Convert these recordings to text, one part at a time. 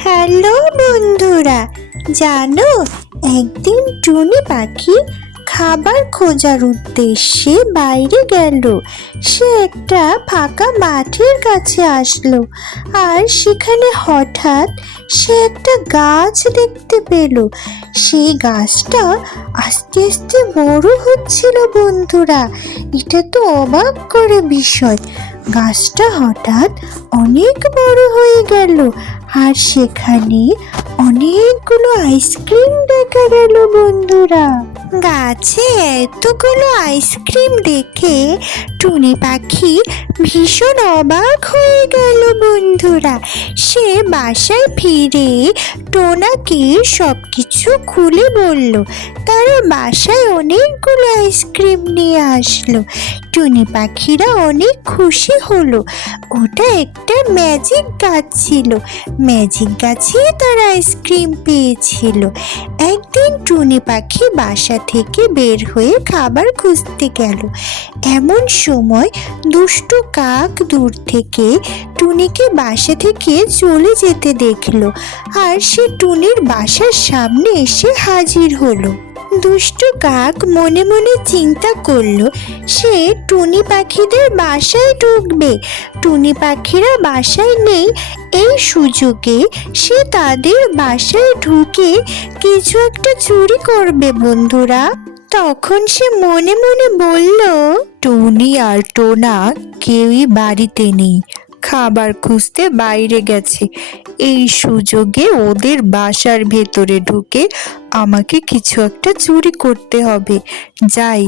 Hello বন্ধুরা, জানো একদিন টুনি পাখি খাবার খোঁজার উদ্দেশ্যে বাইরে গেল। সে একটা ফাঁকা মাঠের কাছে আসলো, আর সেখানে হঠাৎ সে একটা গাছ দেখতে পেল। সেই গাছটা আস্তে আস্তে বড় হচ্ছিল বন্ধুরা। এটা তো অবাক করে বিষয়। গাছটা হঠাৎ অনেক বড় হয়ে গেল, আর সেখানে অনেকগুলো আইসক্রিম দেখা গেল বন্ধুরা। গাছে এতগুলো আইসক্রিম দেখে টুনি পাখি ভীষণ অবাক হয়ে গেল বন্ধুরা। সে বাসায় ফিরে টোনাকে সবকিছু খুলে বলল। তারা বাসায় অনেকগুলো আইসক্রিম নিয়ে আসলো। টুনি পাখিরা অনেক খুশি হলো। ওটা একটা ম্যাজিক গাছ ছিল। ম্যাজিক গাছেই তারা আইসক্রিম পেয়েছিল। একদিন টুনি পাখি বাসা থেকে বের হয়ে খাবার খুঁজতে গেল। এমন সময় দুষ্টু কাক দূর থেকে টুনিকে বাসা থেকে চলে যেতে দেখলো, আর সে টুনির বাসার সামনে এসে হাজির হলো। দুষ্টু কাক মনে মনে চিন্তা করলো সে টুনি পাখিদের বাসায় ঢুকবে। টুনি পাখিরা বাসায় নেই, এই সুযোগে সে তাদের বাসায় ঢুকে কিছু একটা চুরি করবে বন্ধুরা। তখন সে মনে মনে বলল, টুনি আর টোনা কেউই বাড়িতে নেই, খাবার খুঁজতে বাইরে গেছে। এই সুযোগে ওদের বাসার ভেতরে ঢুকে আমাকে কিছু একটা চুরি করতে হবে। যাই,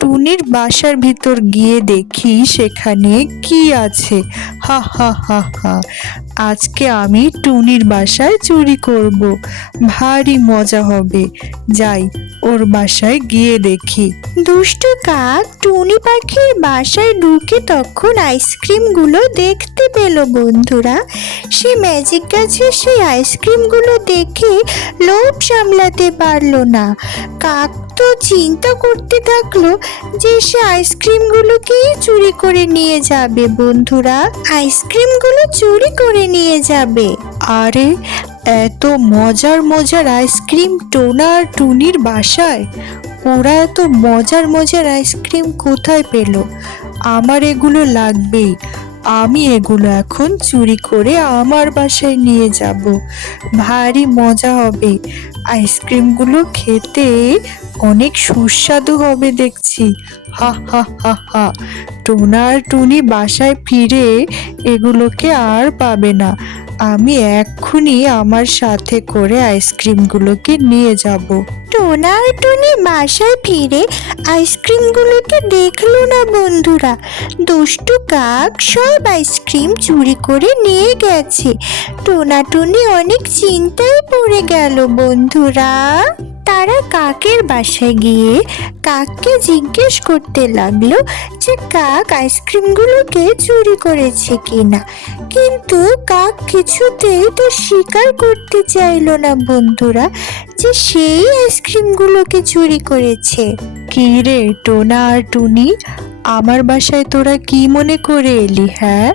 টুনির বাসার ভিতর গিয়ে দেখি সেখানে কি আছে। হা হা হা হা, আজকে আমি টুনির বাসায় চুরি করব, ভারী মজা হবে। যাই, ওর বাসায় গিয়ে দেখি। দুষ্টু কাক টুনি পাখির বাসায় ঢুকে তখন আইসক্রিমগুলো দেখতে পেল বন্ধুরা। সে ম্যাজিক গাছের সেই আইসক্রিমগুলো দেখে লোভ সামলাতে পারলো না। কাক তো চিন্তা করতে থাকলো যে সে আইসক্রিমগুলোকেই চুরি করে নিয়ে যাবে বন্ধুরা। আইসক্রিমগুলো চুরি করে নিয়ে যাবে। আরে, এত মজার মজার আইসক্রিম টোনা আর টুনির বাসায়! ওরা এত মজার মজার আইসক্রিম কোথায় পেল? আমার এগুলো লাগবেই। আমি এগুলো এখন চুরি করে আমার বাসায় নিয়ে যাব। ভারী মজা হবে। আইসক্রিমগুলো খেতে অনেক সুস্বাদু হবে দেখছি। হা হা হা হা, টোনা আর টুনি বাসায় ফিরে এগুলোকে আর পাবে না। আমি এক্ষুনি আমার সাথে করে আইসক্রিমগুলোকে নিয়ে যাব। টোনা আর টুনি বাসায় ফিরে আইসক্রিমগুলোকে দেখলো না বন্ধুরা। দুষ্টু কাক সব আইসক্রিম চুরি করে নিয়ে গেছে। টোনা টুনি অনেক চিন্তায় পড়ে গেল বন্ধুরা। তারা কাকের বাসায় গিয়ে কাককে জিজ্ঞেস করতে লাগলো যে কাক আইসক্রিমগুলোকে চুরি করেছে কিনা। কিন্তু কাক কিছুতেই তো স্বীকার করতে চাইলো না বন্ধুরা যে সেই আইসক্রিমগুলোকে চুরি করেছে। কি রে টোনা আর টুনি, আমার বাসায় তোরা কি মনে করে এলি? হ্যাঁ,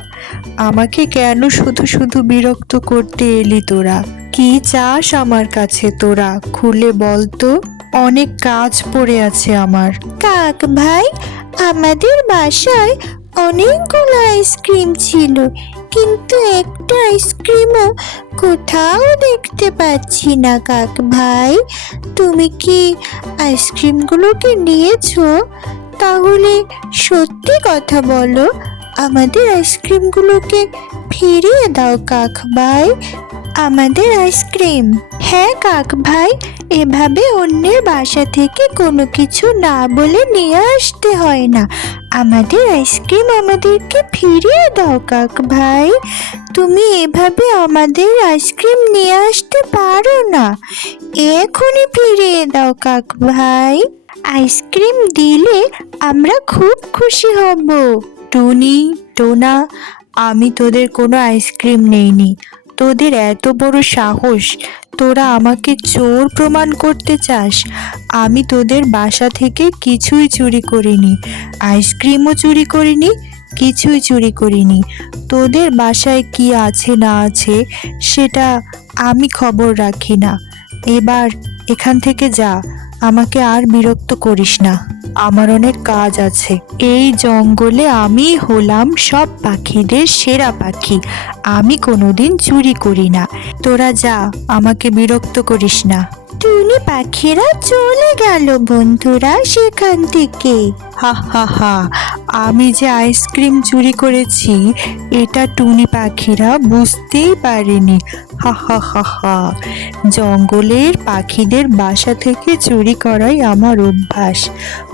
আমাকে কেন শুধু শুধু বিরক্ত করতে এলি তোরা? কি চাস আমার কাছে তোরা? খুলে বল তো, অনেক কাজ পড়ে আছে আমার। কাক ভাই, আমাদের বাসায় অনেকগুলো আইসক্রিম ছিল, কিন্তু একটা আইসক্রিমও কোথাও দেখতে পাচ্ছি না। কাক ভাই, তুমি কি আইসক্রিমগুলোকে নিয়েছো? তাহলে সত্যি কথা বলো, আমাদের আইসক্রিমগুলোকে ফিরিয়ে দাও কাক ভাই। আমাদের আইসক্রিম। হ্যাঁ কাক ভাই, এভাবে অন্যের বাসা থেকে কোনো কিছু না বলে নিয়ে আসতে হয় না। আমাদের আইসক্রিম আমাদেরকে ফিরিয়ে দাও কাক ভাই। তুমি এভাবে আমাদের আইসক্রিম নিয়ে আসতে পারো না। এখনই ফিরিয়ে দাও কাক ভাই। আইসক্রিম দিলে আমরা খুব খুশি হব। টুনি, টোনা, আমি তোদের কোনো আইসক্রিম নেইনি। তোদের এত বড় সাহস, তোরা আমাকে চোর প্রমাণ করতে চাস? আমি তোদের বাসা থেকে কিছুই চুরি করিনি, আইসক্রিমও চুরি করিনি। কিছুই চুরি করিনি। তোদের বাসায় কি আছে না আছে সেটা আমি খবর রাখি না। এবার এখান থেকে যা, আমাকে আর বিরক্ত করিস না, আমার অনেক কাজ আছে। এই জঙ্গলে আমি হলাম সব পাখিদের সেরা পাখি, আমি কোনোদিন চুরি করি না। তোরা যা, আমাকে বিরক্ত করিস না। টুনি পাখিরা চলে গেল বন্ধুরা সেখান থেকে। হা হা হা, আমি যে আইসক্রিম চুরি করেছি এটা টুনি পাখিরা বুঝতেই পারেনি। হা হা হা হা, জঙ্গলের পাখিদের বাসা থেকে চুরি করাই আমার অভ্যাস।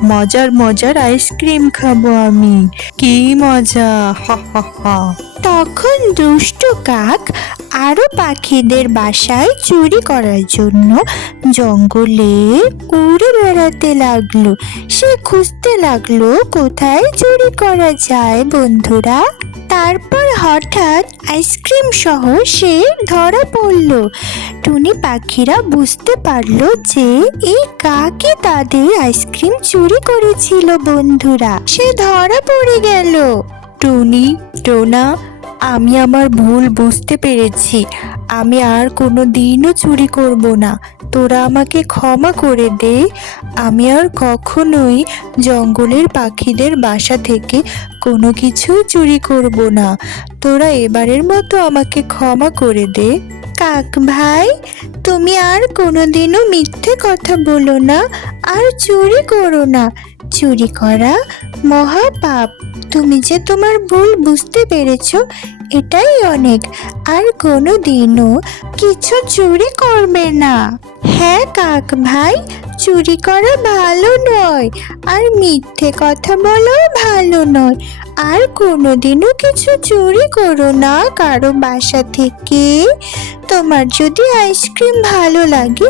মজার মজার আইসক্রিম খাবো আমি, কি মজা! হা হা হা। তখন দুষ্টু কাক আরো পাখিদের বাসায় চুরি করার জন্য জঙ্গলে উড়ে বেড়াতে লাগলো। সে খুঁজতে লাগলো কোথায় চুরি করা যায় বন্ধুরা। তারপর হঠাৎ আইসক্রিম সহ সে ধরা পড়ল। টুনি পাখিরা বুঝতে পারলো যে এই কাকই তাদের আইসক্রিম চুরি করেছিল বন্ধুরা। সে ধরা পড়ে গেল। টুনি, টোনা, আমি আমার ভুল বুঝতে পেরেছি। আমি আর কোনো দিনও চুরি করব না। তোরা আমাকে ক্ষমা করে দে। আমি আর কখনোই জঙ্গলের পাখিদের বাসা থেকে কোনো কিছু চুরি করব না। তোরা এবারের মতো আমাকে ক্ষমা করে দে। কাক ভাই, তুমি আর কোনোদিনও মিথ্যে কথা বলো না, আর চুরি করো না। চুরি করা মহাপাপ। তুমি যে তোমার ভুল বুঝতে পেরেছো এটাই অনেক। আর কোনোদিনও কিছু চুরি করবে না। হ্যাঁ কাক ভাই, চুরি করা ভালো নয়, আর মিথ্যে কথা বলাও ভালো নয়। আর কোনোদিনও কিছু চুরি করো না কারো বাসা থেকে। তোমার যদি আইসক্রিম ভালো লাগে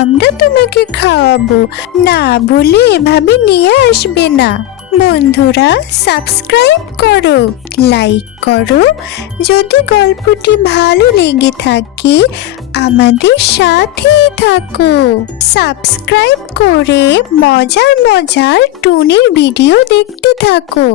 আমরা তোমাকে খাওয়াবো, না বলে এভাবে নিয়ে আসবে না। বন্ধুরা, সাবস্ক্রাইব করো, লাইক করো। যদি গল্পটি ভালো লেগে থাকে আমাদের সাথেই থাকো। সাবস্ক্রাইব করে মজার মজার টুনির ভিডিও দেখতে থাকো।